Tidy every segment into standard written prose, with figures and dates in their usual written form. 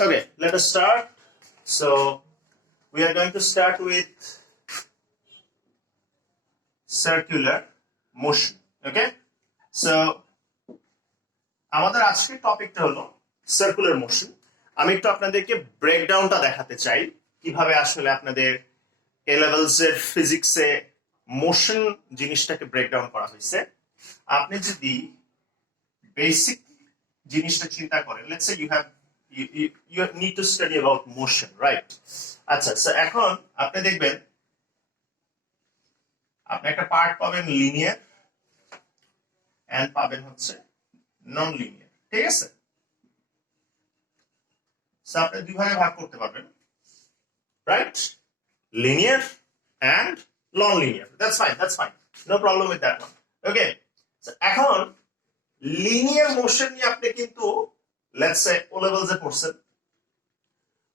Okay, let us start. So we are going to start with circular motion. Okay, so আমাদের আজকের টপিকটা হলো circular motion. আমি একটু আপনাদেরকে ব্রেকডাউনটা দেখাতে চাই কিভাবে আসলে আপনাদের এ লেভেলস এর ফিজিক্সে মোশন জিনিসটাকে ব্রেকডাউন করা হয়েছে। আপনি যদি বেসিক জিনিসটা চিন্তা করেন, let's say you need to study about motion, right? আচ্ছা, সো এখন আপনি দেখবেন আপনি একটা পার্ট পাবেন লিনিয়ার এন্ড পাবেন হচ্ছে নন লিনিয়ার, ঠিক আছে? সো আপনি দুই ভাগে ভাগ করতে পারবেন, right? Linear and non linear, that's fine, no problem with that one. Okay, so এখন লিনিয়ার মোশন নিয়ে আপনি কিন্তু লেটস সে ও লেভেলসে পড়ছেন।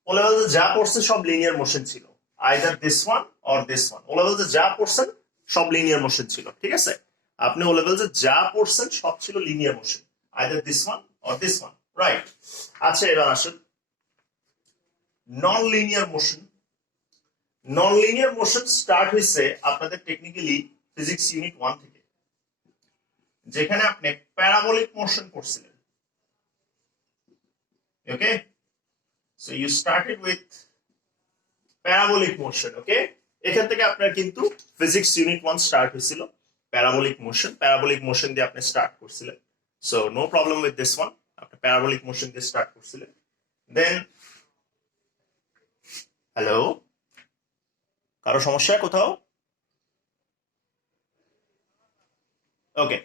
ও লেভেলসে যা পড়ছে সব লিনিয়ার মোশন ছিল, either this one or this one. ও লেভেলসে যা পড়ছেন সব লিনিয়ার মোশন ছিল, ঠিক আছে? আপনি ও লেভেলসে যা পড়ছেন সব ছিল linear motion, either this one or this one, right? আচ্ছা, এবার আসুন নন লিনিয়ার মোশন। নন লিনিয়ার মোশন স্টার্ট হয়েছে আপনাদের টেকনিক্যালি ফিজিক্স ইউনিট 1 থেকে, যেখানে আপনি প্যারাবোলিক মোশন করছিলেন। ওকে, so you started with parabolic motion. okay, এখান থেকে আপনার কিন্তু ফিজিক্স ইউনিট 1 স্টার্ট হয়েছিল প্যারাবোলিক মোশন দিয়ে আপনি স্টার্ট করছিলেন। So no problem with this one, আপনি প্যারাবোলিক মোশন দিয়ে স্টার্ট করছিলেন। দেন হ্যালো, কারো সমস্যা কোথাও? ওকে,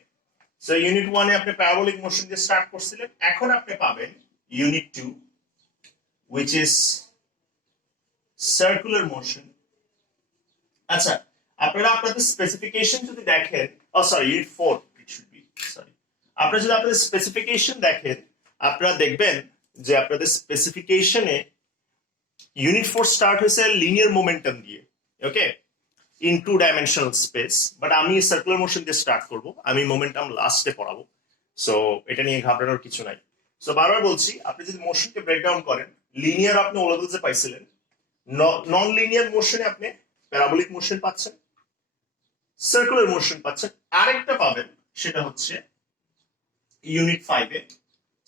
সো ইউনিট 1 এ আপনি প্যারাবোলিক মোশন দিয়ে স্টার্ট করছিলেন। এখন আপনি পাবেন unit 2 which is circular motion. আচ্ছা, আপনারা আপনাদের স্পেসিফিকেশন যদি দেখেন, sorry unit 4 it should be, sorry. আপনারা যদি আপনাদের স্পেসিফিকেশন দেখেন, আপনারা দেখবেন যে আপনাদের স্পেসিফিকেশনে ইউনিট 4 স্টার্ট হয়েছে লিনিয়ার মোমেন্টাম দিয়ে, okay, in two dimensional space. But আমি সার্কুলার মোশন দিয়ে স্টার্ট করব, আমি মোমেন্টাম লাস্টে পড়াবো। সো এটা নিয়ে ঘাবড়ানোর কিছু নাই। সো বারবার বলছি, আপনি যদি মোশনকে ব্রেকডাউন করেন, লিনিয়ার আপনি ও লেভেলসে পাইছিলেন, নন লিনিয়ার মোশনে আপনি প্যারাবোলিক মোশন পাচ্ছেন, সার্কুলার মোশন পাচ্ছেন। আরেকটা পাবেন, সেটা হচ্ছে unit 5 a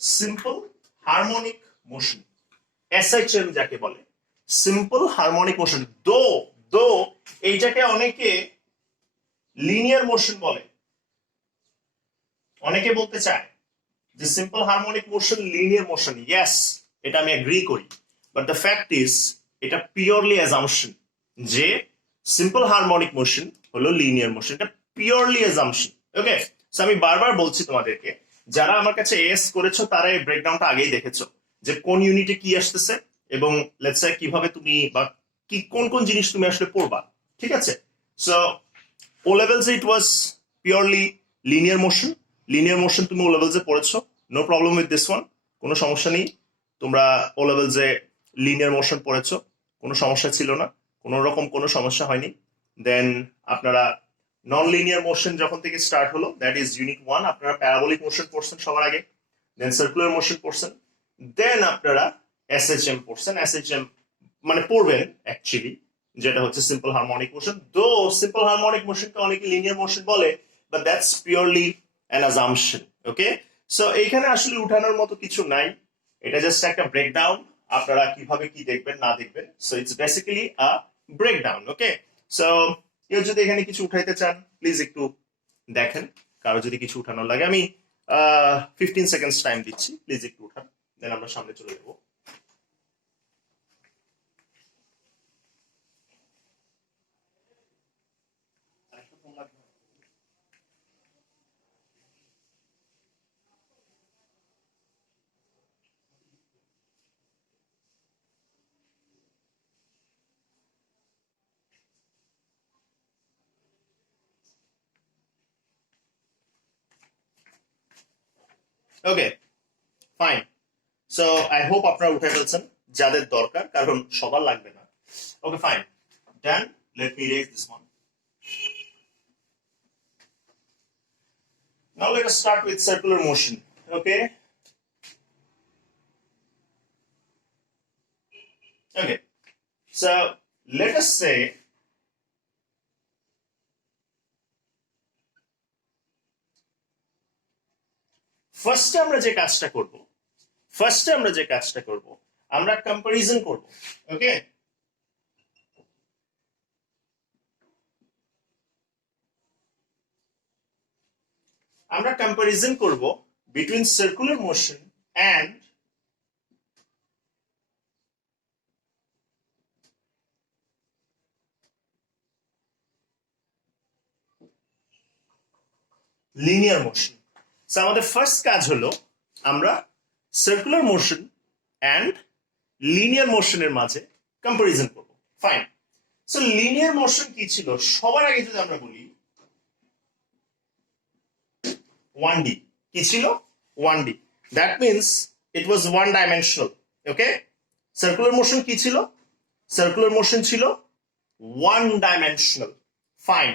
simple harmonic motion, SHM যাকে বলে, সিম্পল হারমোনিক মোশন। দো এইটাকে অনেকে লিনিয়ার মোশন বলে, অনেকে বলতে চায় যে simple harmonic motion linear motion. Yes, এটা আমি এগ্রি করি, বাট দ্য ফ্যাক্ট ইজ এটা পিওরলি অ্যাজাম্পশন যে সিম্পল হারমোনিক মোশন হলো লিনিয়ার মোশন। এটা পিওরলি অ্যাজাম্পশন। ওকে, সো আমি বারবার বলছি তোমাদেরকে, যারা আমার কাছে এস করেছো তারা এই ব্রেকডাউনটা আগেই দেখেছো যে কোন ইউনিটে কি আসতেছে এবং লেটস সে কিভাবে তুমি বা কি কোন কোন জিনিস তুমি আসলে পড়বা, ঠিক আছে? So O levels it was purely linear motion তুমি ও লেভেলসে পড়েছো, no problem with this one, কোনো সমস্যা নেই। তোমরা ও লেভেলসে লিনিয়ার মোশন পড়েছো, কোনো সমস্যা ছিল না, কোনো রকম কোনো সমস্যা হয়নি। দেন আপনারা নন লিনিয়ার মোশন যখন থেকে স্টার্ট হলো, দ্যাট ইজ ইউনিট 1, আপনারা প্যারাবোলিক মোশন পড়ছেন সবার আগে, দেন সার্কুলার মোশন পড়ছেন, দেন আপনারা এসএইচএম পড়ছেন। এসএইচএম মানে পড়বেন অ্যাকচুয়ালি, যেটা হচ্ছে সিম্পল হারমোনিক মোশন। দো সিম্পল হারমোনিক মোশনকে অনেকে লিনিয়ার মোশন বলে, but that's purely an assumption. Okay, so এইখানে আসলে উঠানোর মতো কিছু নাই, এটা জাস্ট একটা ব্রেকডাউন, আপনারা কিভাবে কি দেখবেন না দেখবেন। So it's basically a breakdown. Okay, so কেউ যদি এখানে কিছু উঠাইতে চান প্লিজ একটু দেখেন, কারো যদি কিছু উঠানোর লাগে আমি 15 সেকেন্ডস টাইম দিচ্ছি, প্লিজ একটু উঠান, দেন আমরা সামনে চলে যাবো। Okay, fine. So I hope আপনারা উঠে ফেলছেন যাদের দরকার, কারণ সবার লাগবে না। Okay, fine, done, let me raise this one. Now let us start with circular motion. Okay, Okay, so let us say ফার্স্টে আমরা যে কাজটা করব আমরা কম্পারিজন করব। ওকে, আমরা কম্পারিজন করব between circular motion and linear motion. So আমাদের ফার্স্ট কাজ হলো আমরা সার্কুলার মোশন অ্যান্ড লিনিয়ার মোশনের মাঝে কম্পারিজন করব। ফাইন। সো লিনিয়ার মোশন কি ছিল সবার আগে যদি আমরা বলি 1D কি ছিল 1D, that means it was one dimensional. Okay, circular motion কি ছিল? সার্কুলার মোশন ছিল one dimensional. Fine,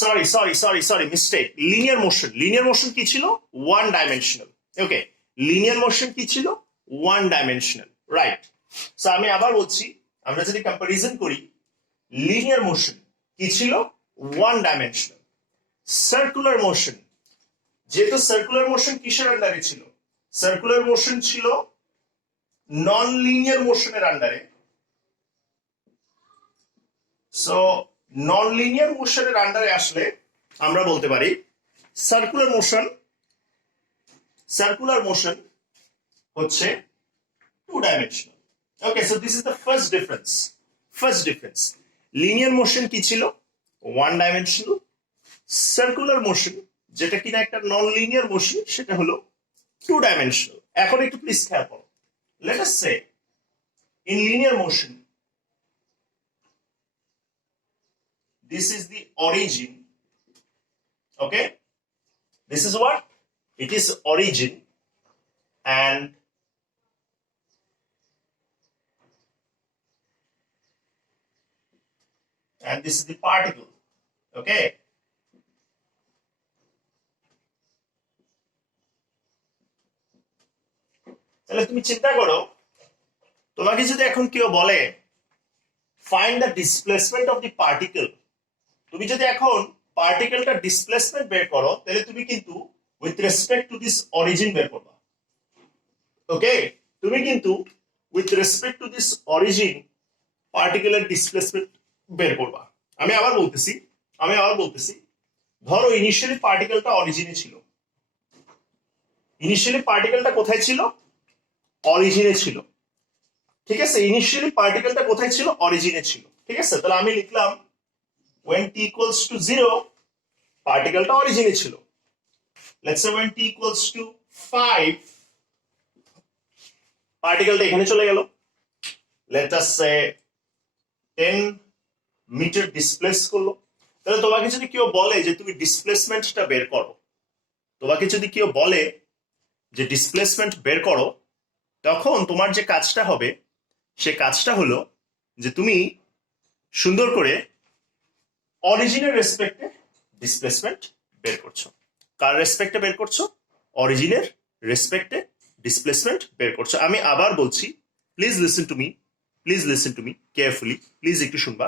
sorry mistake. Linear motion কি ছিল? One dimensional. Okay, linear motion কি ছিল? One dimensional, right. সো আমি আবার বলছি, আমরা যদি কম্পারিজন করি, লিনিয়ার মোশন কি ছিল? One dimensional. সার্কুলার মোশন, যেহেতু সার্কুলার মোশন কিসের আন্ডারে ছিল? সার্কুলার মোশন ছিল নন লিনিয়ার মোশনের আন্ডারে। সো নন লিনিয়ার মোশনের আন্ডারে আসলে আমরা বলতে পারি সার্কুলার মোশন হচ্ছে two dimensional. Okay, so this is the first difference. Linear motion কি ছিল? One dimensional. সার্কুলার মোশন, যেটা কিনা একটা নন লিনিয়ার মোশন, সেটা হলো টু ডাইমেনশনাল। এখন একটু প্লিজ খেয়াল করো। Let us say in linear motion, this is the origin. Okay, this is what? It is origin, and this is the particle. Okay, তাহলে তুমি চিন্তা করো, তোমাকে যদি এখন কেউ বলে find the displacement of the particle, তুমি যদি এখন পার্টিকেলটা ডিসপ্লেসমেন্ট বের করো, তাহলে তুমি কিন্তু with respect to this origin বের করবা। ওকে, তুমি কিন্তু with respect to this origin পার্টিকেলের ডিসপ্লেসমেন্ট বের করবা। আমি আবার বলতেছি, ধরো ইনিশিয়ালি পার্টিকেলটা অরিজিনে ছিল। ইনিশিয়ালি পার্টিকেলটা কোথায় ছিল? অরিজিনে ছিল। ঠিক আছে, ইনিশিয়ালি পার্টিকেলটা কোথায় ছিল? অরিজিনে ছিল। ঠিক আছে, তাহলে আমি লিখলাম when t equals to 0 পার্টিকেলটা অরিজিনে ছিল। let's say when t equals to 5 পার্টিকেলটা এখানে চলে গেল। let us say 10 metre displace করলো। তাহলে তোমাকে যদি কেউ বলে যে তুমি ডিসপ্লেসমেন্টটা বের করো, তখন তোমার যে কাজটা হবে, সে কাজটা হলো যে তুমি সুন্দর করে অরিজিনের রেসপেক্টে ডিসপ্লেসমেন্ট বের করছো। কার রেসপেক্টে বের করছো? অরিজিনের রেসপেক্টে ডিসপ্লেসমেন্ট বের করছো। আমি আবার বলছি, please listen to me carefully, please একটু শুনবা।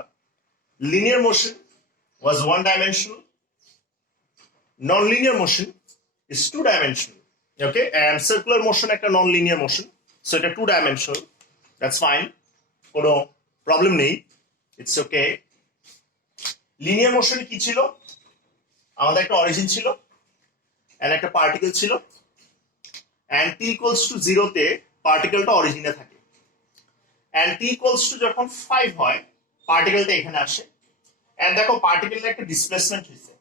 Linear motion was one dimensional, non linear motion is two dimensional. Okay, and circular motion একটা নন লিনিয়ার মোশন, সো এটা টু ডাইমেনশনাল। দ্যাটস ফাইন, কোনো প্রবলেম নেই, ইটস ওকে। লিনিয়ার মোশনে কি ছিল? আমাদের একটা অরিজিন ছিল এন্ড একটা পার্টিকেল ছিল, এন্ড t ইকুয়ালস টু 0 তে পার্টিকেলটা অরিজিনে থাকে, এন্ড t ইকুয়ালস টু যখন 5 হয় পার্টিকেলটা এখানে আসে। এন্ড দেখো পার্টিকেলের একটা ডিসপ্লেসমেন্ট হয়েছে।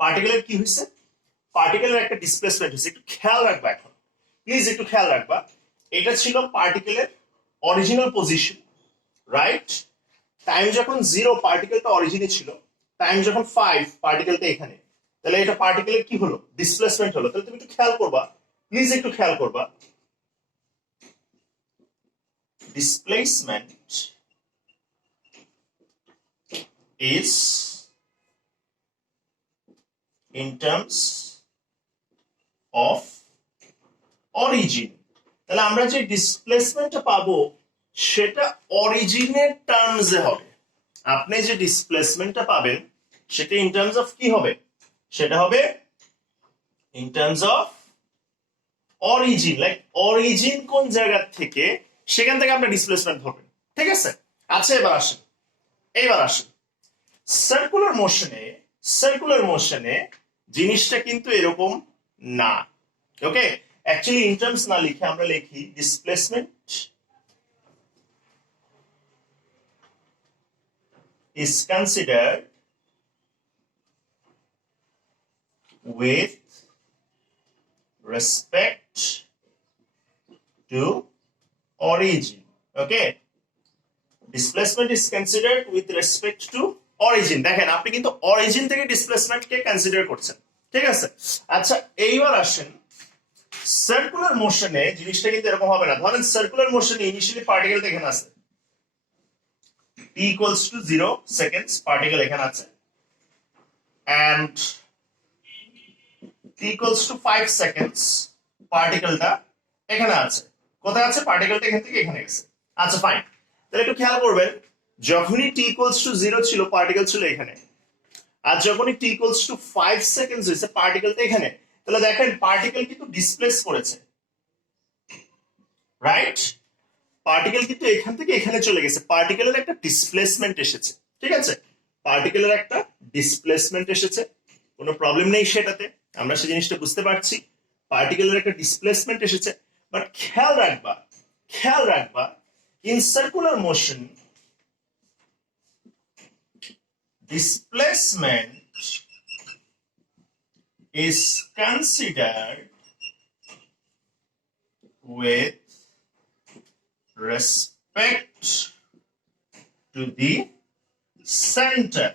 পার্টিকেলের কি হয়েছে? পার্টিকেলের একটা ডিসপ্লেসমেন্ট হয়েছে। একটু খেয়াল রাখবা, এখন প্লিজ একটু খেয়াল রাখবা। এটা ছিল পার্টিকেলের অরিজিনাল পজিশন, রাইট? টাইম যখন 0 পার্টিকেলটা অরিজিনে ছিল, টাইম যখন 5 পার্টিকেলটা এখানে, তাহলে এটা পার্টিকেলের কি হলো? ডিসপ্লেসমেন্ট হলো। তাহলে তুমি একটু খেয়াল করবা, প্লিজ একটু খেয়াল করবা। Displacement is in terms of origin। তাহলে আমরা যে ডিসপ্লেসমেন্টটা পাবো সেটা অরিজিনের টার্মসে হবে। আপনি যে ডিসপ্লেসমেন্টটা পাবেন সেটা ইন টার্মস অফ কি হবে, সেটা হবে in terms of origin, like origin কোন জায়গা থেকে সেখান থেকে আপনি ডিসপ্লেসমেন্ট ধরবেন। ঠিক আছে, আচ্ছা এইবার আসেন সার্কুলার মোশনে জিনিসটা কিন্তু এরকম না। ওকে, অ্যাকচুয়ালি ইন টার্মস না লিখে আমরা লিখি displacement is considered with respect to origin. Okay, displacement is considered with respect to origin. দেখেন আপনি কিন্তু অরিজিন থেকে ডিসপ্লেসমেন্টকে কনসিডার করছেন। ঠিক আছে, আচ্ছা এইবার আসেন সার্কুলার মোশনে জিনিসটা কিন্তু এরকম হবে না। ধরেন সার্কুলার মোশনে ইনিশিয়ালি পার্টিকেলটা এখানে আছে, t equals to 0 seconds particle এখানে আছে, and t equals to 5 seconds পার্টিকেলটা এখানে আছে। কোথায় আছে পার্টিকেলটা? এখান থেকে এখানে গেছে। আচ্ছা ফাইন, তাহলে একটু খেয়াল করবেন যখনই t equals to 0 ছিল পার্টিকেল ছিল এখানে, আর যখনই t equals to 5 seconds হয়েছে পার্টিকেলটা এখানে। তাহলে দেখেন পার্টিকেল কিন্তু ডিসপ্লেস করেছে, রাইট? পার্টিকেল কিন্তু এখান থেকে এখানে চলে গেছে, পার্টিকেলের একটা ডিসপ্লেসমেন্ট এসেছে। ঠিক আছে, পার্টিকেলের একটা ডিসপ্লেসমেন্ট এসেছে, কোনো প্রবলেম নেই সেটাতে, আমরা সেই জিনিসটা বুঝতে পারছি। পার্টিকেলের একটা ডিসপ্লেসমেন্ট এসেছে, বাট খেয়াল রাখবা in circular motion displacement is considered with respect to the center.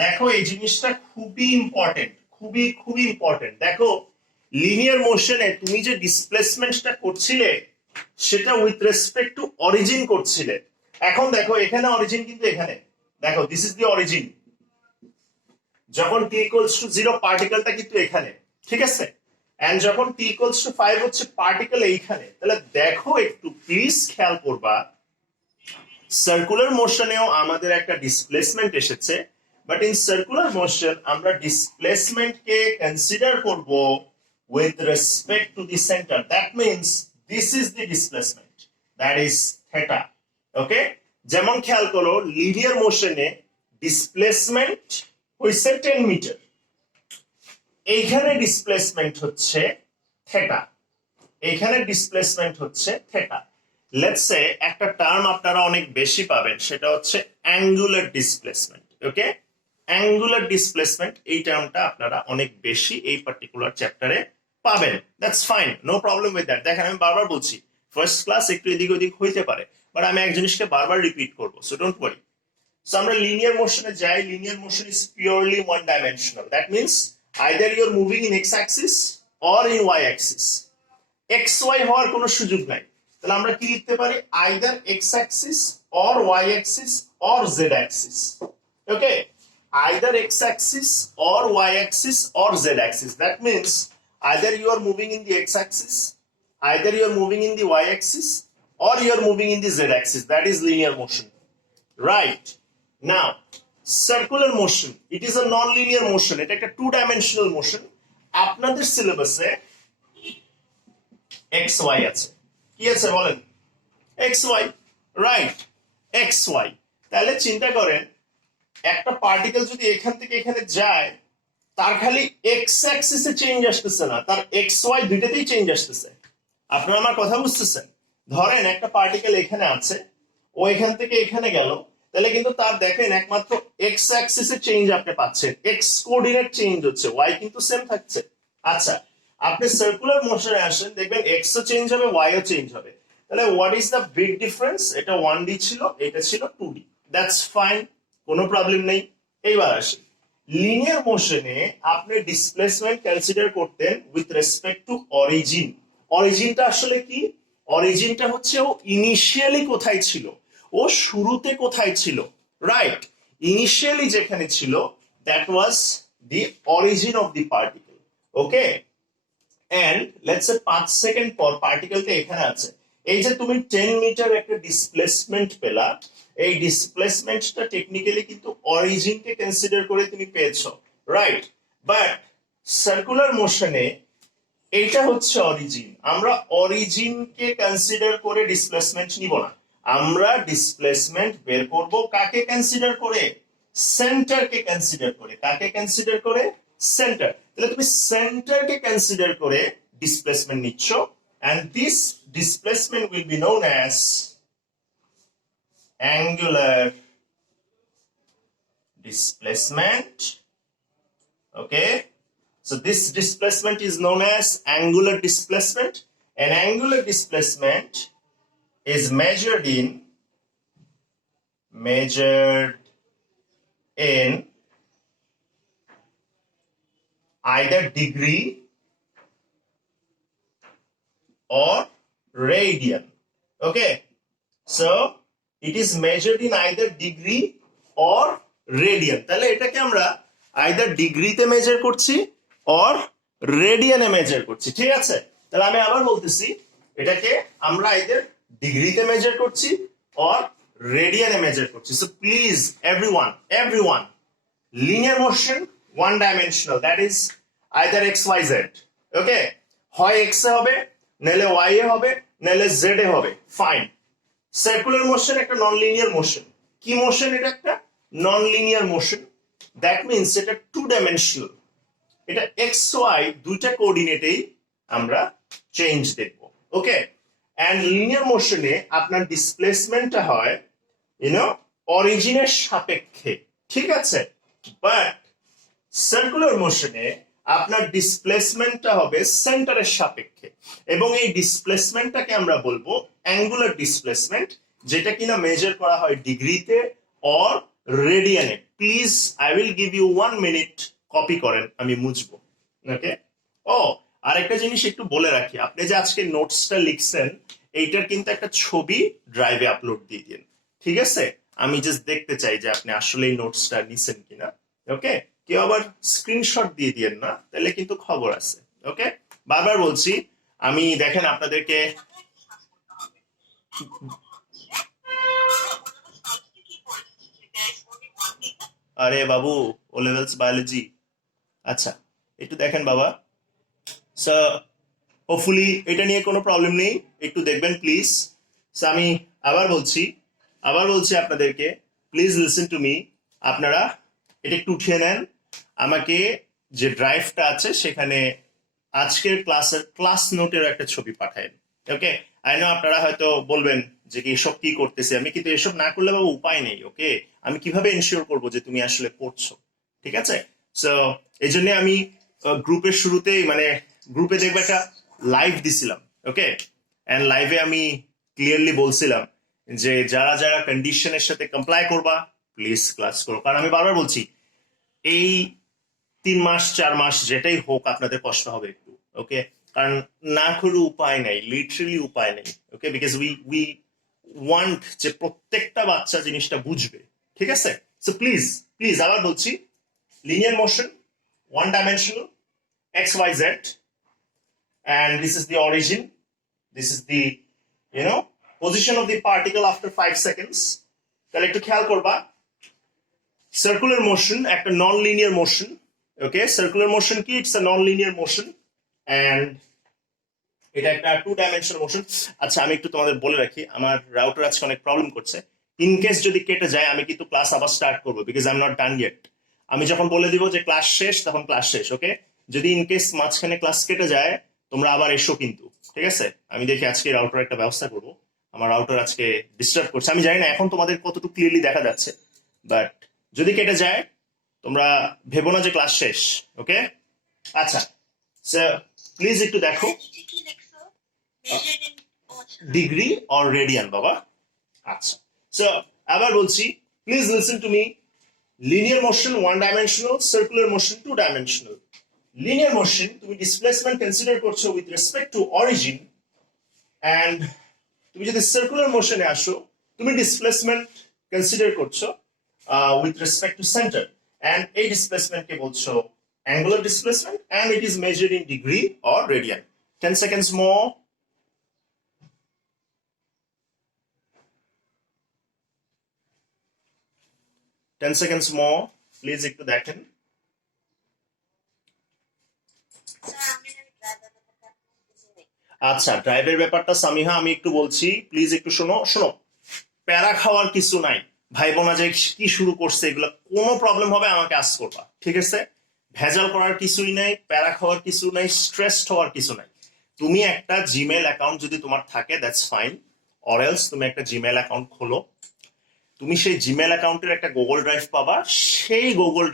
দেখো এই জিনিসটা খুবই ইম্পর্টেন্ট, খুবই ইম্পর্টেন্ট। দেখো লিনিয়ার মোশনে তুমি যে ডিসপ্লেসমেন্টটা করছিলে সেটা উইথ রেসপেক্ট টু অরিজিন করছিলে। এখন দেখো এখানে অরিজিন কিন্তু এখানে, দেখো দিস ইজ দি অরিজিন। যখন t equals to 0 পার্টিকেলটা কিন্তু এখানে, ঠিক আছে, এন্ড যখন t equals to 5 হচ্ছে পার্টিকেল এইখানে। তাহলে দেখো একটু প্লিজ খেয়াল করবা সার্কুলার মোশনেও আমাদের একটা ডিসপ্লেসমেন্ট এসেছে, বাট ইন সার্কুলার মোশন আমরা ডিসপ্লেসমেন্টকে কনসিডার করব with respect to the center. That means this is the displacement, that is theta. Okay, যেমন খেয়াল করো লিনিয়ার মোশনে ডিসপ্লেসমেন্ট হইছে 10 মিটার, এইখানে ডিসপ্লেসমেন্ট হচ্ছে থেটা, এইখানে ডিসপ্লেসমেন্ট হচ্ছে থেটা। লেটস সে একটা টার্ম আপনারা অনেক বেশি পাবেন, সেটা হচ্ছে angular displacement. Okay, angular displacement এই টার্মটা আপনারা অনেক বেশি এই পার্টিকুলার চ্যাপ্টারে পাবেন। That's fine, no problem with that. দেখেন আমি বারবার বলছি ফার্স্ট ক্লাস একটু এদিক ওদিক হইতে পারে, বাট আমি এক জিনিসকে বারবার রিপিট করবো, সো ডোন্ট ওয়ারি। So আমরা লিনিয়ার মোশনে যাই, linear motion is purely one dimensional. That means either you are moving in X axis or in Y axis, X Y হওয়ার কোনো সুযোগ নাই। তাহলে আমরা কি লিখতে পারি? Either X axis or Y axis or Z axis. Okay, either X axis or Y axis or Z axis. That means either you are moving in the x Axis, either you are moving in the Y axis or you are moving in the Z axis. That is linear motion, right? Now, circular motion, it is a non-linear motion. এটা একটা two dimensional motion. আপনাদের সিলেবাসে x Y আছে, কি আছে বলেন? X Y, right? X Y. তাহলে চিন্তা করেন একটা পার্টিকেল যদি এখান থেকে এখানে যায়, তার খালি এক্স অ্যাক্সিসে চেঞ্জ আসতেছে না, তার এক্স ওয়াই দুইটাতেই চেঞ্জ আসতেছে। আপনারা আমার কথা বুঝতেছেন? ধরেন একটা পার্টিকেল এখানে আছে, ও এখান থেকে এখানে গেল, তাহলে কিন্তু তার দেখেন একমাত্র এক্স অ্যাক্সিসে চেঞ্জ আপনি পাচ্ছেন, এক্স কোঅর্ডিনেট চেঞ্জ হচ্ছে, ওয়াই কিন্তু সেম থাকছে। আচ্ছা আপনি সার্কুলার মোশনে আসেন, দেখবেন এক্স ও চেঞ্জ হবে, ওয়াই ও চেঞ্জ হবে। তাহলে what is the big difference? এটা 1D ছিল, এটা ছিল 2D। দ্যাটস ফাইন, কোনো প্রবলেম নেই। এইবার আসেন লিনিয়ার মোশনে আপনি ডিসপ্লেসমেন্ট কনসিডার করতেন উইথ রেসপেক্ট টু অরিজিন। অরিজিনটা আসলে কি? অরিজিনটা হচ্ছে ও ইনিশিয়ালি কোথায় ছিল, ও শুরুতে কোথায় ছিল, রাইট? ইনিশিয়ালি যেখানে ছিল that was the origin of the particle. Okay, and let's say 5 second পর পার্টিকেলটা এখানে আছে, এই যে তুমি 10 মিটার একটা ডিসপ্লেসমেন্ট পেলা, এই ডিসপ্লেসমেন্টটা টেকনিক্যালি কিন্তু অরিজিনকে কনসিডার করে তুমি পেয়েছো, রাইট? বাট সার্কুলার মোশনে এইটা হচ্ছে অরিজিন, আমরা অরিজিনকে কনসিডার করে ডিসপ্লেসমেন্ট নিব না, আমরা ডিসপ্লেসমেন্ট বের করব কাকে কনসিডার করে? সেন্টারকে কনসিডার করে। কাকে কনসিডার করে? সেন্টার। তাহলে তুমি সেন্টারকে কনসিডার করে ডিসপ্লেসমেন্ট নিচ্ছ, and this displacement will be known as angular displacement. Okay, so this displacement is known as angular displacement, and angular displacement is measured in either degree or radian. Okay, so it is measured in either degree or radian. তাহলে এটাকে আমরা either ডিগ্রিতে measure করছি or রেডিয়ানে measure করছি, ঠিক আছে? তাহলে আমি আবার বলতেছি, এটাকে আমরা either ডিগ্রিতে মেজার করছি or রেডিয়ানে মেজার করছি। So please everyone, linear motion one dimensional, that is either x y z. Okay, হয় x এ হবে, নাহলে y এ হবে, নাহলে z এ হবে, ফাইন। সার্কুলার মোশন একটা নন লিনিয়ার মোশন। কি মোশন? এটা একটা non linear motion. That means এটা টু ডাইমেনশনাল, এটা এক্স ওয়াই দুইটা কোঅর্ডিনেটেই আমরা চেঞ্জ দেখব। ওকে, এন্ড লিনিয়ার মোশনে আপনার ডিসপ্লেসমেন্টটা হয় অরিজিনের সাপেক্ষে, ঠিক আছে? বাট সার্কুলার মোশনে আপনার ডিসপ্লেসমেন্টটা হবে সেন্টারের সাপেক্ষে, এবং এই ডিসপ্লেসমেন্টটাকে আমরা বলবো অ্যাঙ্গুলার ডিসপ্লেসমেন্ট, যেটা কিনা মেজার করা হয় ডিগ্রিতে অর রেডিয়ানে। Please I will give you 1 minute, copy করেন, আমি মুছবো। ওকে, ও আরেকটা জিনিস একটু বলে রাখি, আপনি যে আজকে নোটসটা লিখছেন এইটার কিন্তু একটা ছবি ড্রাইভে আপলোড দিয়ে দিন, ঠিক আছে? আমি জাস্ট দেখতে চাই যে আপনি আসলে এই নোটসটা নিছেন কিনা। ওকে, কেউ আবার স্ক্রিনশট দিয়ে দিয়েন না, তাহলে কিন্তু খবর আছে। ওকে, বারবার বলছি, আমি দেখেন আপনাদেরকে আরে বাবু, ও লেভেলস বায়োলজি, আচ্ছা একটু দেখেন বাবা। সো হোপফুলি এটা নিয়ে কোনো প্রবলেম নেই, একটু দেখবেন প্লিজ। সো আমি আবার বলছি আপনাদেরকে, প্লিজ লিসেন টু মি। আপনারা এটা একটু উঠিয়ে নেন, আমাকে যে ড্রাইভটা আছে সেখানে আজকের ক্লাসের ক্লাস নোটের একটা ছবি পাঠায়। ওকে, আই নো আপনারা হয়তো বলবেন যে এসব কি করতেছে আমি, কিন্তু এসব না করলে বাবা উপায় নেই। ওকে, আমি কিভাবে এনশিওর করবো যে তুমি আসলে পড়ছো, ঠিক আছে? সো এই জন্য আমি গ্রুপের শুরুতেই গ্রুপে দেখবো একটা লাইভ দিছিলাম। ওকে, এন্ড লাইভে আমি ক্লিয়ারলি বলছিলাম যে যারা যারা কন্ডিশনের সাথে কমপ্লাই করবা প্লিজ ক্লাস করো, কারণ আমি বারবার বলছি এই 3 মাস 4 মাস যেটাই হোক আপনাদের কষ্ট হবে একটু। ওকে, কারণ না করে উপায় নেই, লিটারালি উপায় নেই। ওকে, বিকজ উই ওয়ান্ট যে প্রত্যেকটা বাচ্চা জিনিসটা বুঝবে, ঠিক আছে? সো প্লিজ আবার বলছি, linear motion, one dimensional, x, y, z, and this is the origin, this is the position of the particle after 5 seconds. তাহলে একটু খেয়াল করবা, সার্কুলার মোশন একটা non linear motion. Okay, circular motion কি? It's a non linear motion, and এটা একটা two dimensional motion. আচ্ছা, আমি একটু তোমাদের বলে রাখি, আমার রাউটার আজকে অনেক প্রবলেম করছে। ইন কেস যদি কেটে যায় আমি কিন্তু ক্লাস আবার স্টার্ট করবো, because I am not done yet. আমি যখন বলে দিব যে ক্লাস শেষ, তখন ক্লাস শেষ। ওকে, যদি ইন কেস মাঝখানে ক্লাস কেটে যায় তোমরা আবার এসো কিন্তু, ঠিক আছে? আমি দেখি আজকে রাউটার একটা ব্যবস্থা করবো। আমার রাউটার আজকে ডিস্টার্ব করছে, আমি জানি না এখন তোমাদের কতটুকু ক্লিয়ারলি দেখা যাচ্ছে, বাট যদি কেটে যায় তোমরা ভেবো না যে ক্লাস শেষ। ওকে, আচ্ছা প্লিজ একটু দেখো, ডিগ্রি অর রেডিয়ান বাবা। আচ্ছা, সো আবার বলছি, please listen to me. Linear motion one dimensional, circular motion two dimensional. Linear motion তুমি ডিসপ্লেসমেন্ট কনসিডার করছো with respect to origin, and তুমি যদি সার্কুলার মোশনে আসো তুমি ডিসপ্লেসমেন্ট কনসিডার করছো with respect to centre, and এই ডিসপ্লেসমেন্টকে বলছো angular displacement, and it is measured in degree or radian. 10 seconds more. 10 seconds more, please একটু দেখেন। আচ্ছা, ড্রাইভের ব্যাপারটা সামিহা আমি একটু বলছি, প্লিজ একটু শোনো। প্যারা খাওয়ার কিছু নাই। ভাই বোনা যে কি শুরু করছে এগুলো কোনো প্রবলেম হবে আমাকে আস্ক করবা, ঠিক আছে? ভেজাল করার কিছুই নাই, প্যারা খাওয়ার কিছু নাই, স্ট্রেসড হওয়ার কিছু নাই। তুমি একটা জিমেল অ্যাকাউন্ট যদি তোমার থাকে দ্যাটস ফাইন, অর এলস তুমি একটা জিমেল অ্যাকাউন্ট খোলো। তুমি সেই জিমেল অ্যাকাউন্টের একটা গুগল ড্রাইভ পাবা, সেই গুগল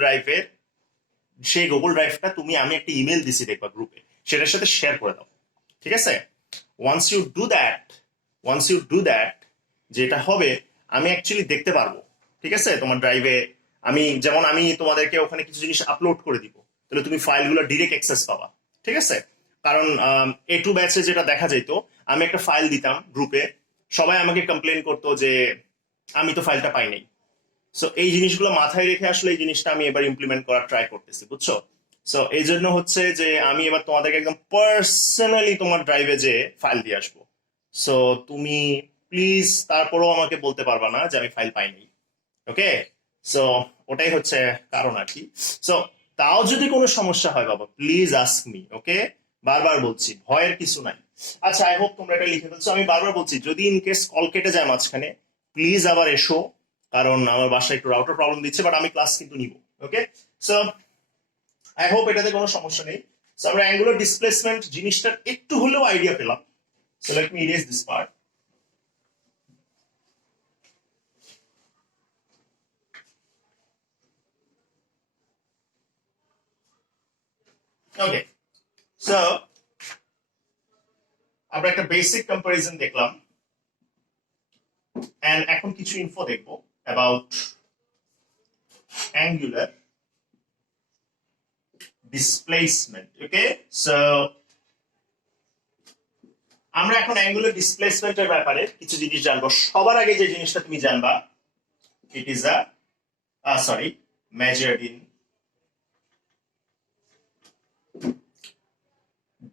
ড্রাইভটা তুমি, আমি একটা ইমেল দিছি দেখবা গ্রুপে, সেটার সাথে শেয়ার করে দাও, ঠিক আছে? ওয়ান্স ইউ ডু দ্যাট যেটা হবে, আমি অ্যাকচুয়ালি দেখতে পারবো, ঠিক আছে? তোমার ড্রাইভে আমি তোমাদেরকে ওখানে কিছু জিনিস আপলোড করে দিব, তাহলে তুমি ফাইলগুলো ডিরেক্ট অ্যাক্সেস পাবা, ঠিক আছে? কারণ A2 ব্যাচে যেটা দেখা যেত, আমি একটা ফাইল দিতাম গ্রুপে, সবাই আমাকে কমপ্লেন করতো যে আমি তো ফাইলটা পাই নাই। সো এই জিনিসগুলো মাথায় রেখে আসলে এই জিনিসটা আমি এবার ইমপ্লিমেন্ট করার ট্রাই করতেছি, বুঝছো? সো এই জন্য হচ্ছে যে আমি এবার তোমাদেরকে একদম পার্সোনালি তোমার ড্রাইভে যে ফাইল দিয়ে আসবো। সো তুমি প্লিজ তারপরেও আমাকে বলতে পারবা না যে আমি ফাইল পাইনি, ওকে? সো ওটাই হচ্ছে কারণ আর কি। সো তাও যদি কোনো সমস্যা হয় বাবা, প্লিজ আস্ক মি, ওকে? বারবার বলছি, ভয়ের কিছু নাই। আচ্ছা, আই হোপ তোমরা এটা লিখে ফেলছো। আমি বারবার বলছি, যদি ইন কেস কল কেটে যায় মাঝখানে, প্লিজ আবার এসো, কারণ আমার বাসায় একটু রাউটার প্রবলেম দিচ্ছে, বাট আমি ক্লাস কিন্তু নিব, ওকে? সো আই হোপ এটাতে কোনো সমস্যা নেই। সো আমরা অ্যাঙ্গুলার ডিসপ্লেসমেন্ট জিনিসটার একটু হলেও আইডিয়া পেলাম। So let me erase this part. Okay, so আমরা একটা বেসিক কম্পারিজন দেখলাম, এন্ড এখন কিছু ইনফো দেখবো about angular displacement, okay? So আমরা এখন অ্যাঙ্গুলার ডিসপ্লেসমেন্টের ব্যাপারে কিছু জিনিস জানবো। সবার আগে যে জিনিসটা তুমি জানবা, it is measured in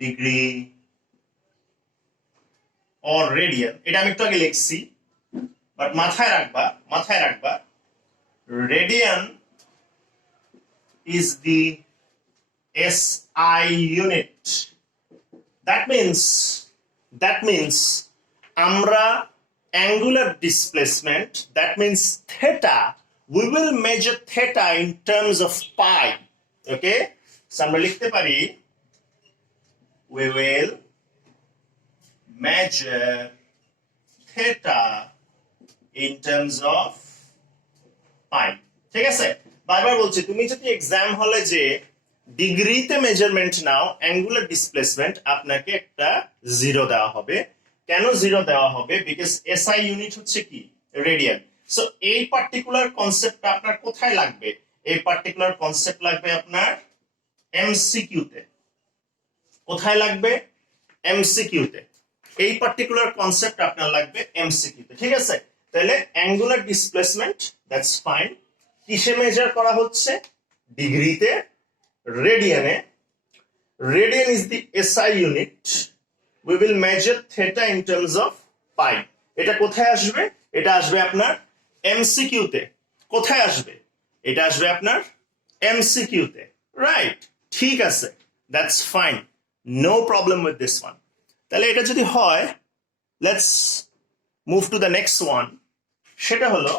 degree or radian। এটা আমি একটু আগে লিখছি, বাট মাথায় রাখবা radian is the SI unit। that means আমরা angular displacement, that means theta, we will measure theta in terms of pi, okay? So আমরা লিখতে পারি we will measure theta in terms of pi, ঠিক আছে? বারবার বলছি, তুমি যদি এক্সাম হলে যে ডিগ্রিতে মেজারমেন্ট নাও অ্যাঙ্গুলার ডিসপ্লেসমেন্ট, আপনাকে একটা 0 দেওয়া হবে। কেন 0 দেওয়া হবে? বিকজ এসআই ইউনিট হচ্ছে কি? রেডিয়ান। সো এই পার্টিকুলার কনসেপ্টটা আপনার কোথায় লাগবে? এই পার্টিকুলার কনসেপ্ট লাগবে আপনার এমসিকিউতে। কোথায় লাগবে? এমসিকিউতে। এই পার্টিকুলার কনসেপ্ট আপনার লাগবে এমসিকিউতে, ঠিক আছে? তাহলে অ্যাঙ্গুলার ডিসপ্লেসমেন্ট, দ্যাটস ফাইন। কিসে মেজার করা হচ্ছে? ডিগ্রিতে, রেডিয়ানে। Radian is the SI unit. We will measure theta in terms of pi. এটা কোথায় আসবে? এটা আসবে আপনার এমসিকিউতে। কোথায় আসবে? এটা আসবে আপনার এমসিকিউতে, রাইট? ঠিক আছে, that's fine, no problem with this one. তাহলে এটা যদি হয়, let's move to the next one. সেটা হলো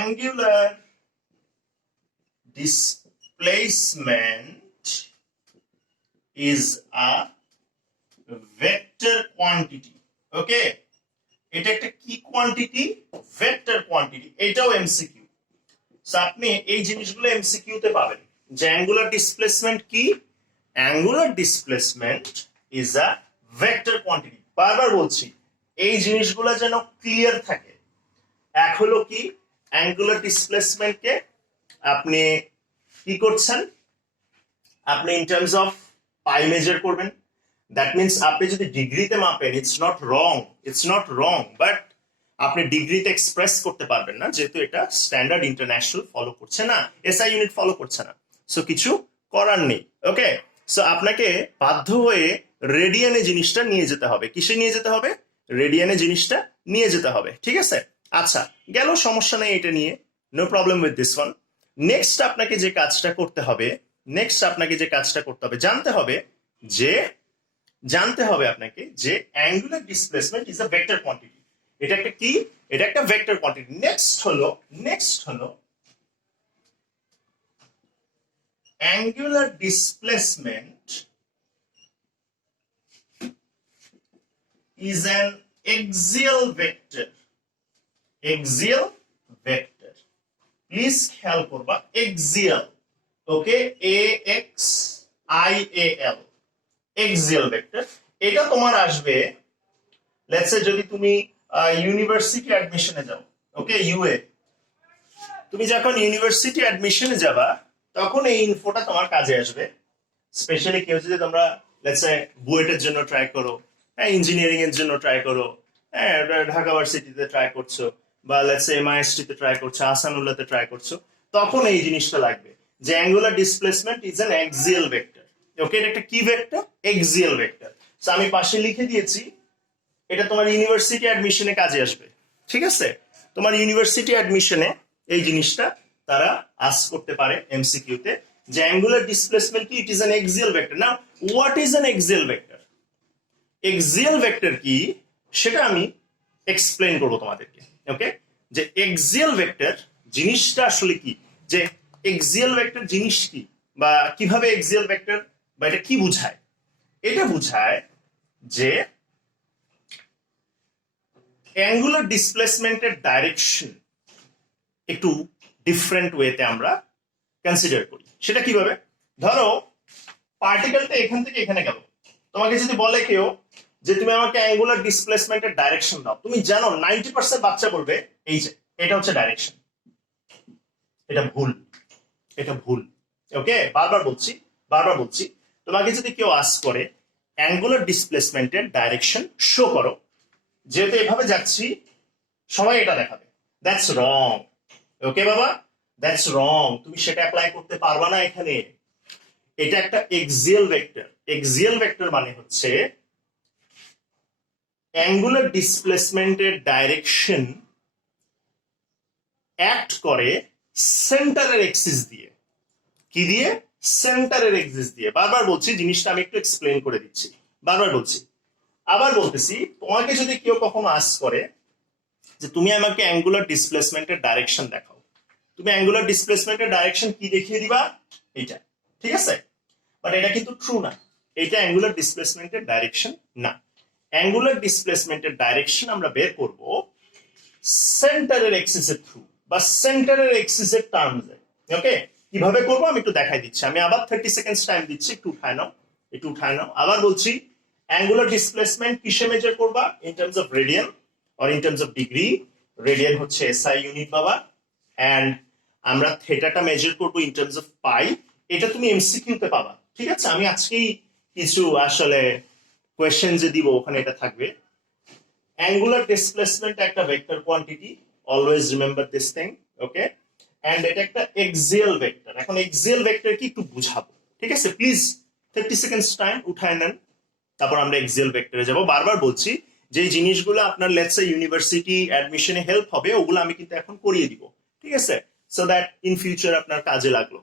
angular displacement is a vector quantity, okay? এটা একটা কি কোয়ান্টিটি? Vector quantity. এটাও এমসিকিউ। সো আপনি এই জিনিসগুলো এমসিকিউ তে পাবেন যে অ্যাঙ্গুলার ডিসপ্লেসমেন্ট কি? Angular displacement is a vector quantity. বারবার বলছি, এই জিনিসগুলো যেন ক্লিয়ার থাকে। এক হলো কি? অ্যাঙ্গুলার ডিসপ্লেসমেন্টকে আপনি কি করছেন? আপনি in terms of pi measure করবেন। দ্যাট মিনস আপনি যদি ডিগ্রিতে মাপেন, ইটস নট রং, বাট আপনি ডিগ্রিতে এক্সপ্রেস করতে পারবেন না, যেহেতু এটা স্ট্যান্ডার্ড ইন্টারন্যাশনাল ফলো করছে না, এসআই ইউনিট ফলো করছে না। সো কিছু করার নেই, ওকে? সো আপনাকে বাধ্য হয়ে রেডিয়ানে জিনিসটা নিয়ে যেতে হবে। কিসে নিয়ে যেতে হবে? রেডিয়ানে জিনিসটা নিয়ে যেতে হবে, ঠিক আছে? আচ্ছা, গেল, সমস্যা নেই এটা নিয়ে, no problem with this one. Next আপনাকে যে কাজটা করতে হবে, জানতে হবে আপনাকে যে angular displacement is a vector quantity. এটা একটা কি? এটা একটা ভেক্টর কোয়ান্টিটি। নেক্সট হলো angular displacement is an axial vector. Please খেয়াল করবা, axial, ওকে, AXIAL, axial vector। এটা তোমার আসবে, লেটস সে যদি তুমি ইউনিভার্সিটি অ্যাডমিশনে যাও, ওকে, ইউএ, তুমি যখন ইউনিভার্সিটি অ্যাডমিশনে যাবা তখন এই ইনফোটা তোমার কাজে আসবে। স্পেশালি কেউ যদি তোমরা লেটস সে বুয়েটের জন্য ট্রাই করো, হ্যাঁ, ইঞ্জিনিয়ারিং এর জন্য ট্রাই করো, হ্যাঁ, ঢাকা ভার্সিটিতে ট্রাই করছো, বা লেটস সে এমআইএসটি তে ট্রাই করছো, আসানুল্লাহতে ট্রাই করছো, তখন এই জিনিসটা লাগবে যে angular displacement is an axial vector. Okay, এটা একটা কি ভেক্টর? Axial vector. সো আমি পাশে লিখে দিয়েছি, এটা তোমার ইউনিভার্সিটি অ্যাডমিশনে কাজে আসবে, ঠিক আছে? তোমার ইউনিভার্সিটি অ্যাডমিশনে এই জিনিসটা তারা আস্ক করতে পারে এমসিকিউতে, যে অ্যাঙ্গুলার ডিসপ্লেসমেন্ট কি? It is an axial vector. Now what is an axial vector? Axial vector কি সেটা আমি এক্সপ্লেন করবো তোমাদেরকে। ওকে, যে এক্সিয়াল ভেক্টর জিনিসটা আসলে কি, যে এক্সিয়াল ভেক্টর জিনিস কি, বা কিভাবে এক্সিয়াল ভেক্টর, বা এটা কি বুঝায়? এটা বুঝায় যে অ্যাঙ্গুলার ডিসপ্লেসমেন্টের ডাইরেকশন একটু ডিফারেন্ট ওয়েতে আমরা কনসিডার করি। সেটা কিভাবে? ধরো পার্টিকেলটা এখান থেকে এখানে গেল, তোমাকে যদি বলে কেউ যে তুমি আমাকে অ্যাঙ্গুলার ডিসপ্লেসমেন্টের ডাইরেকশন দাও, তুমি জানো 90% বাচ্চা বলবে এই যে এটা হচ্ছে ডাইরেকশন। এটা ভুল। ওকে, বারবার বলছি, তোমাকে যদি কেউ আস্ক করে অ্যাঙ্গুলার ডিসপ্লেসমেন্টের ডাইরেকশন শো করো, যেহেতু এভাবে যাচ্ছি সবাই এটা দেখাবে, দ্যাটস রং। ওকে বাবা, দ্যাটস রং, তুমি সেটা অ্যাপ্লাই করতে পারবা না এখানে। এটা একটা এক্সিয়াল ভেক্টর মানে হচ্ছে অ্যাঙ্গুলার ডিসপ্লেসমেন্টের ডাইরেকশন অ্যাক্ট করে সেন্টারের এক্সিস দিয়ে। কি দিয়ে? সেন্টারের এক্সিস দিয়ে। বারবার বলছি, জিনিসটা আমি একটু এক্সপ্লেন করে দিচ্ছি, বারবার বলছি, আবার বলতেছি, তোমাকে যদি কেউ কখনো আস্ক করে যে তুমি আমাকে অ্যাঙ্গুলার ডিসপ্লেসমেন্টের ডাইরেকশন দেখাও, তুমি অ্যাঙ্গুলার ডিসপ্লেসমেন্টের ডাইরেকশন কি দেখিয়ে দিবা? এইটা, ঠিক আছে? বাট এটা কিন্তু ট্রু না, এটা অ্যাঙ্গুলার ডিসপ্লেসমেন্টের ডাইরেকশন না। অ্যাঙ্গুলার ডিসপ্লেসমেন্টের ডাইরেকশন আমরা বের করব সেন্টারের এক্সিসের থ্রু, বা সেন্টারের এক্সিসের টার্মসে। ওকে, কিভাবে করবো আমি একটু দেখাই দিচ্ছি। আমি আবার 30 সেকেন্ডস টাইম দিচ্ছি, একটু উঠায় নাও। আবার বলছি, অ্যাঙ্গুলার ডিসপ্লেসমেন্ট কিসে মেজার করবা? In terms of radian or in terms of degree. Radian হচ্ছে এসআই ইউনিট বাবা, এন্ড আমরা থেটাটা মেজার করবো ইন টার্মস অফ পাই। এটা তুমি এমসিকিউতে পাবা, ঠিক আছে? আমি আজকেই কিছু আসলে কোয়েশ্চেন যে দিব ওখানে এটা থাকবে। অ্যাঙ্গুলার ডিসপ্লেসমেন্ট একটা vector quantity, always remember this thing, okay? And এটা একটা এক্সিয়াল ভেক্টর। এখন এক্সিয়াল ভেক্টর কি একটু বুঝাবো, ঠিক আছে? প্লিজ 30 সেকেন্ডস টাইম উঠায় নেন, তারপর আমরা এক্সিয়াল ভেক্টরে যাব। বারবার বলছি, যে জিনিসগুলো আপনার লেটস সে ইউনিভার্সিটি অ্যাডমিশনে হেল্প হবে, ওগুলো আমি কিন্তু এখন করিয়ে দিব, ঠিক আছে? সো দ্যাট ইন ফিউচার আপনার কাজে লাগলো।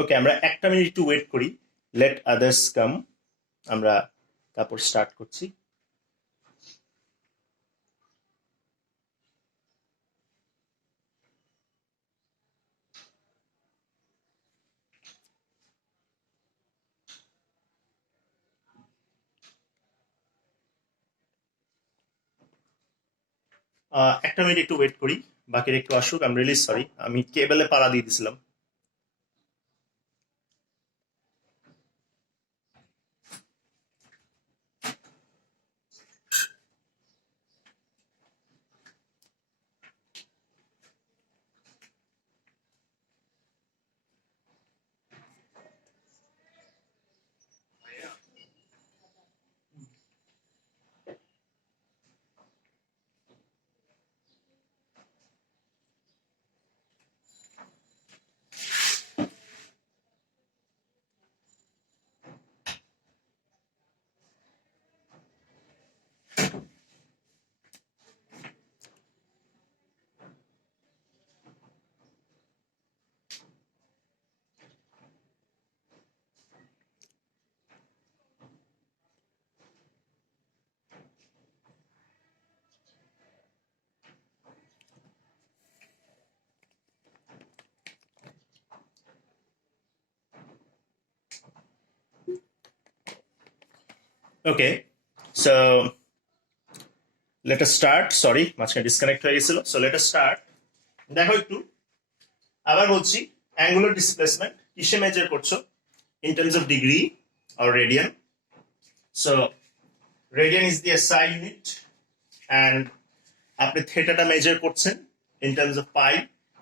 ওকে, আমরা একটা মিনিট একটু ওয়েট করি, লেট আদার্স কাম, আমরা তারপর স্টার্ট করছি। একটা মিনিট একটু ওয়েট করি, বাকির একটু আসুক। আই এম রিয়েলি সরি, আমি কেবলে পাড়া দিয়ে দিছিলাম। Okay, so let us start. Sorry, মাঝখানে ডিসকানেক্ট হয়ে গেছিল। So let us start. দেখো একটু, আবার বলছি, অ্যাঙ্গুলার ডিসপ্লেসমেন্ট কিসে মেজার করছো? In terms of degree or radian. So radian is the SI unit, and আপনি থেটাটা মেজার করছেন ইন টার্মস অফ পাই।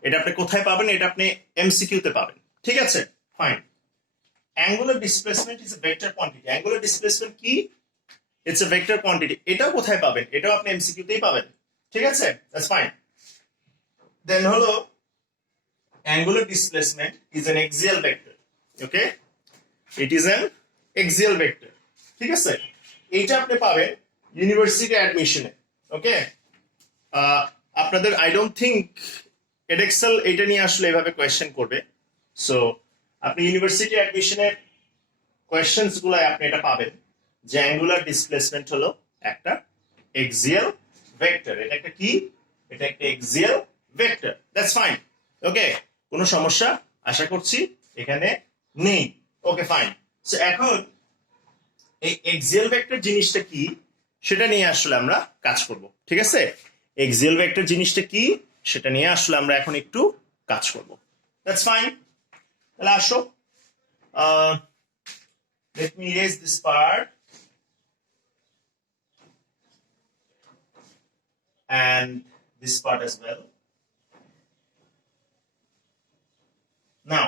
এটা আপনি কোথায় পাবেন? এটা আপনি এমসিকিউতে পাবেন। ঠিক আছে, fine. Angular displacement is a vector quantity. Angular displacement কি? It's a vector quantity. এটাও কোথায় পাবেন? এটাও আপনি এমসিকিউতেই পাবেন। ঠিক আছে, দ্যাটস ফাইন। দেন হলো angular displacement is an axial vector. Okay, it is an axial vector. ঠিক আছে, এইটা আপনি পাবেন ইউনিভার্সিটি অ্যাডমিশনে। ওকে, আপনাদের আই ডোন্ট থিঙ্ক এডেক্সেল এটা নিয়ে আসলে এভাবে কোয়েশ্চেন করবে। সো আপনি ইউনিভার্সিটি অ্যাডমিশনের কোয়েশ্চেন্স গুলায় আপনি এটা পাবেন যে অ্যাঙ্গুলার ডিসপ্লেসমেন্ট হলো একটা এক্সিয়াল ভেক্টর। এটা একটা কি? এটা একটা axial vector. That's fine. Okay, কোনো সমস্যা আশা করছি এখানে নেই। ওকে, ফাইন। সো এখন এই এক্সিয়াল ভেক্টর জিনিসটা কি সেটা নিয়ে আসলে আমরা কাজ করব। ঠিক আছে, এক্সিয়াল ভেক্টর জিনিসটা কি সেটা নিয়ে আসলে আমরা এখন একটু কাজ করব। That's fine. তাহলে আসো, let me erase this part and this part as well. Now